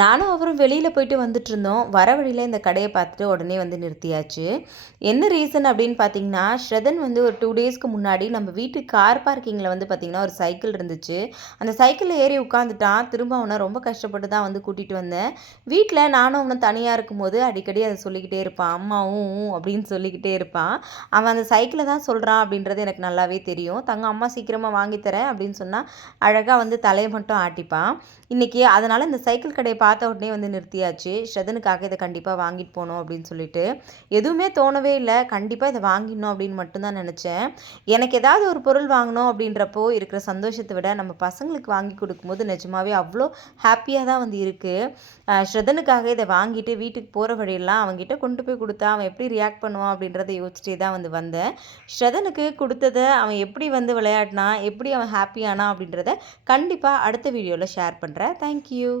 நானும் அவரும் வெளியில போயிட்டு வந்துட்டுருந்தோம். வர வழியில இந்த கடைய பார்த்துட்டு உடனே வந்து நிறுத்தியாச்சு. என்ன ரீசன் அப்படின்னு பார்த்தீங்கன்னா, ஸ்ரதன் வந்து ஒரு 2 டேஸ்க்கு முன்னாடி நம்ம வீட்டு கார் பார்க்கிங்கில வந்து பார்த்தீங்கன்னா, ஒரு சைக்கிள் இருந்துச்சு. அந்த சைக்கிள்ல ஏறி உட்காந்துட்டான். திரும்ப அவன ரொம்ப கஷ்டப்பட்டு தான் வந்து கூட்டிட்டு வந்தேன். வீட்ல நானும் அவனும் தனியா இருக்கும்போது அடிக்கடி அத சொல்லிக்கிட்டே இருப்பான். அம்மா அப்படின்னு சொல்லிக்கிட்டே இருப்பான். அவன் அந்த சைக்கிள தான் சொல்றான் அப்படின்றது எனக்கு நல்லாவே தெரியும். தங்கம் அம்மா சீக்கிரமா வாங்கி தரேன் அப்படின்னு சொன்னா, அழகா வந்து தலைய மட்டும் ஆட்டிப்பான். இன்னைக்கு அதனால இந்த சைக்கிள் கடைய பார்த்த உடனே வந்து நிறுத்தியாச்சு. ஸ்ரதனுக்காக இத கண்டிப்பா வாங்கிட்டு போணும் அப்படின்னு சொல்லிட்டு. எதுவுமே தோணவே இல்ல. கண்டிப்பா இத வாங்கிடணும் அப்படின்னு மட்டும் தான் நெனச்சேன். எனக்கு ஏதாவது ஒரு பொருள் வாங்கணும் அப்படின்றப்போ இருக்கிற சந்தோஷத்த விட நம்ம பசங்களுக்கு வாங்கி கொடுக்கும்போது நிஜமாவே அவ்வளோ ஹாப்பியா தான் வந்து இருக்கு. ஸ்ரதனுக்காக இத வாங்கிட்டு வீட்டுக்கு போற வழியெல்லாம் அவன்கிட்ட கொண்டு போய் குடுத்தா அவன் எப்படி ரியாக்ட் பண்ணுவான் அப்படின்றத யோசிச்சிட்டே தான் வந்து வந்தேன். ஸ்ரதனுக்கு குடுத்தத அவன் எப்படி வந்து விளையாடினான், எப்படி அவன் ஹாப்பியானான் அப்படின்றத கண்டிப்பா அடுத்த வீடியோல ஷேர் பண்றேன். Thank you.